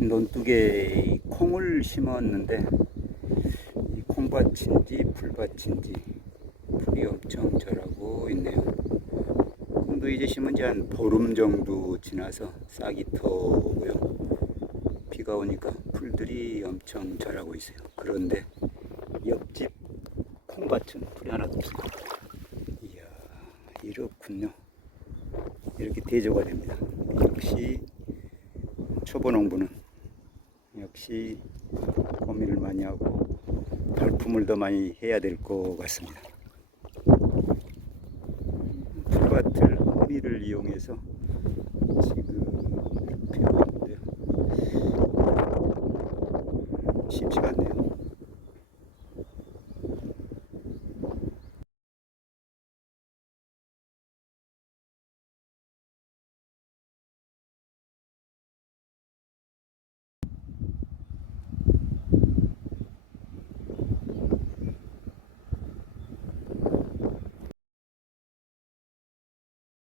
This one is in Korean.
이 콩을 심었는데 이 콩밭인지 풀밭인지 풀이 엄청 자라고 있네요. 콩도 이제 심은 지 한 보름 정도 지나서 싹이 터고요. 비가 오니까 풀들이 엄청 자라고 있어요. 그런데 옆집 콩밭은 풀이 하나도 없어요. 이야, 이렇군요. 이렇게 대조가 됩니다. 역시 초보 농부는 역시 고민을 많이 하고 발품을 더 많이 해야 될 것 같습니다. 풀밭을 허리를 이용해서 지금 이렇게 하는데요. 쉽지가